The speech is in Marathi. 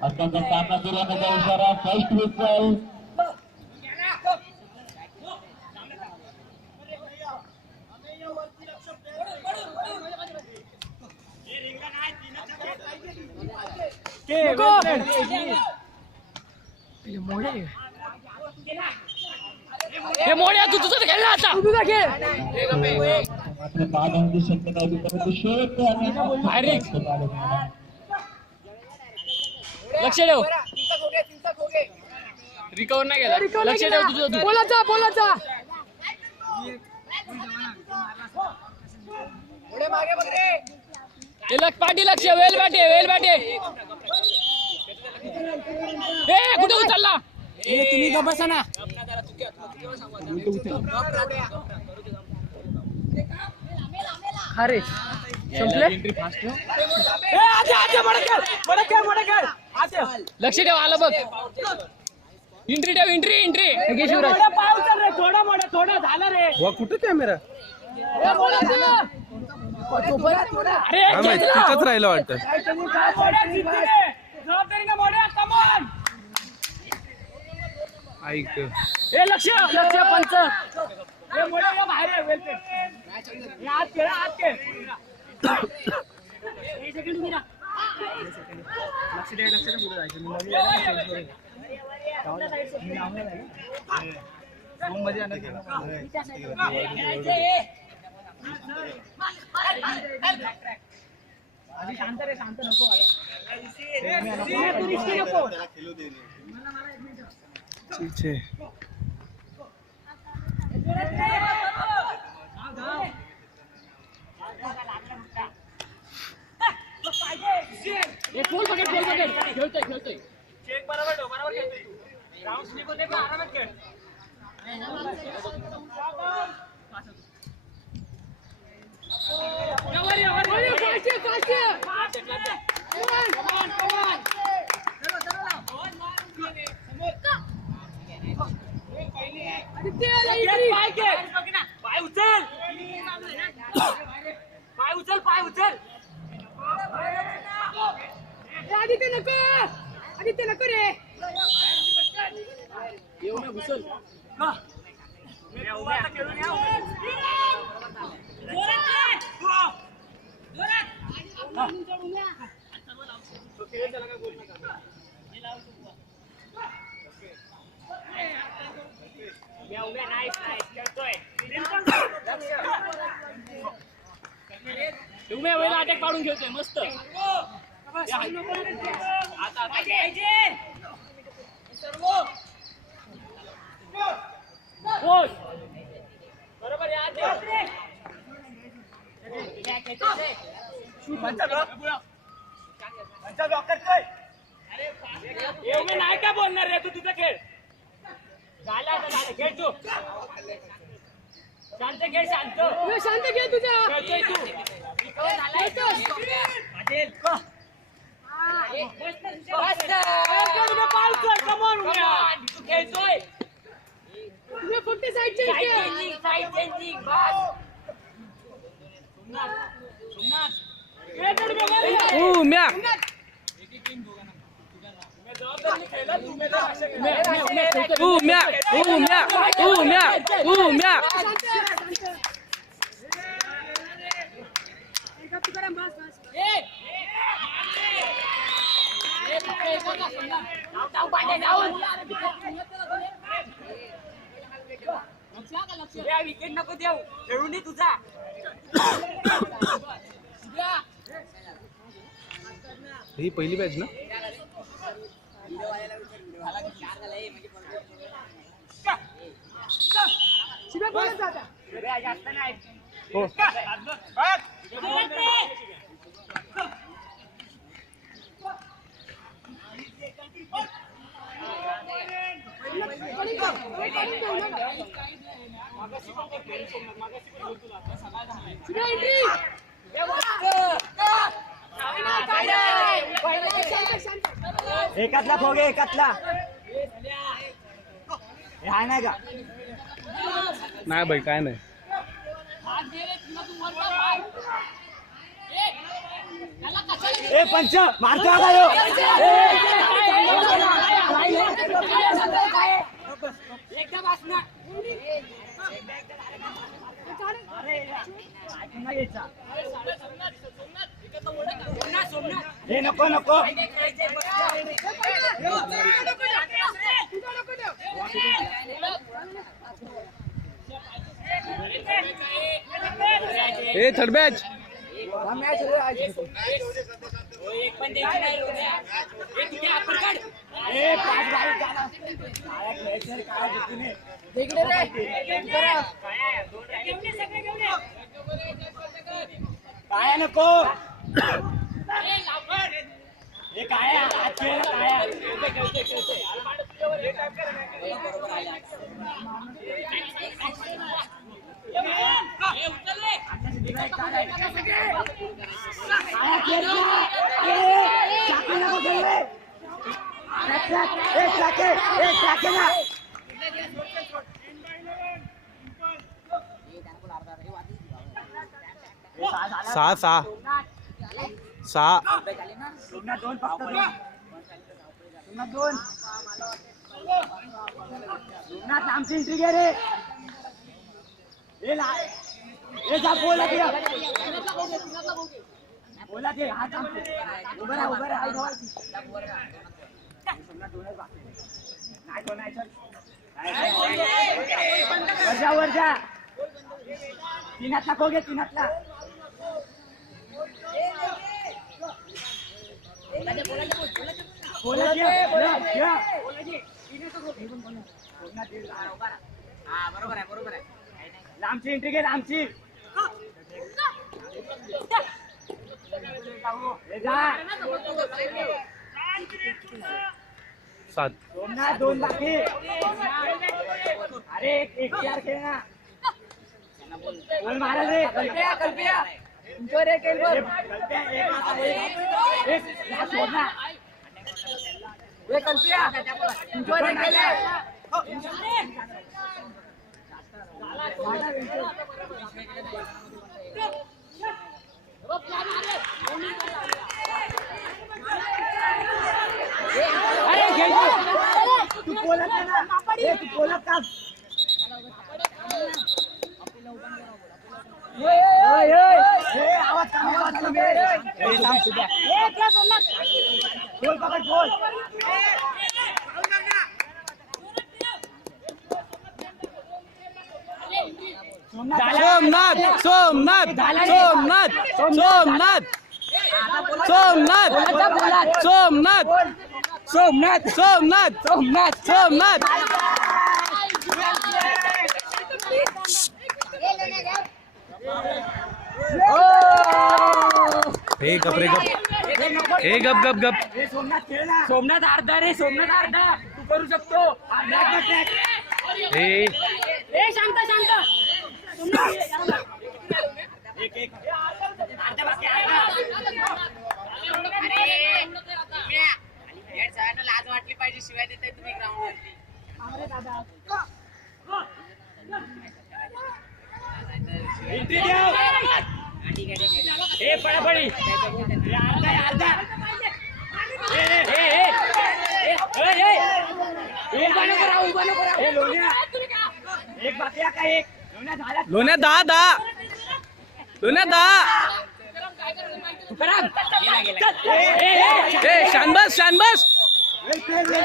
अत्यंत सामना केल्यानंतर इशारा फर्स्ट विसल. मोड्या तू तुझं खेळ ना आता तुझा खेळ मात्र बाद होण्याची शक्यता होती परंतु शेवट लक्ष ठेव रिकवर नाही गेला लक्ष ठेव तुझं बोलाचा बोलाचा पाठी लक्ष वेल बाटे कुठे उचलला तुम्ही का बसा ना अरे लक्ष ठेव आलं बघ एंट्री ठेव एंट्री थोडा झाला रे कुठे कॅमेरा अरे तिथंच राहिलं वाटतं ऐक लक्ष पंच बाहेर शांत रे शांत नको खेळतोय चेक बरोबर खेळतोय राऊंड स्लिप होते पण आरामात खेळ पाय उचल आदित्य नको रे येऊ ना घुसल अटॅक पाडून खेळतोय मस्त बरोबर नाही का बोलणार रे तू तुझा खेळ झाला खेळ तू शांत खेळ शांत खेळ तुझा खेळतोय तू खेळतोय फक्त साईड चेंजिंग विकेट नको देऊ खेळून दे तुझा ही पहिली बॅच ना हो एकातला फोगे एकातला हा नाही का नाही भाई काय नाही ए पंच मारतो का नको नको ए थर्ड बॅच काय नको हे काय आज खेळ सहा सहा सहा दोन फक्त दोन आमची एंट्री घे रे हे जा बोला बोला ते हात उभं राहा वर्षा तीनात नको घे तीनातला बरोबर आहे लांबची एंट्री घे लांबची सात दोन बाकी अरे एक चार खेळ ना बोल मारा रे कल्पिया तू बोलत का आवाज बोल सोमनाथ सोमनाथ सोमनाथ सोमनाथ सोमनाथ सोमनाथ सोमनाथ सोमनाथ सोमनाथ सोमनाथ हे गप रे गप हे गप गप गप सोमनाथ अर्धा रे सोमनाथ अर्धा तू करू शकतो हे शांत शांत लाज वाटली पाहिजे शिवाय देताय तुम्ही ग्राउंड वरती पडापडी एक बाकी का एक लोण्या दहा दहा लोण्या दहा शानबस शानबस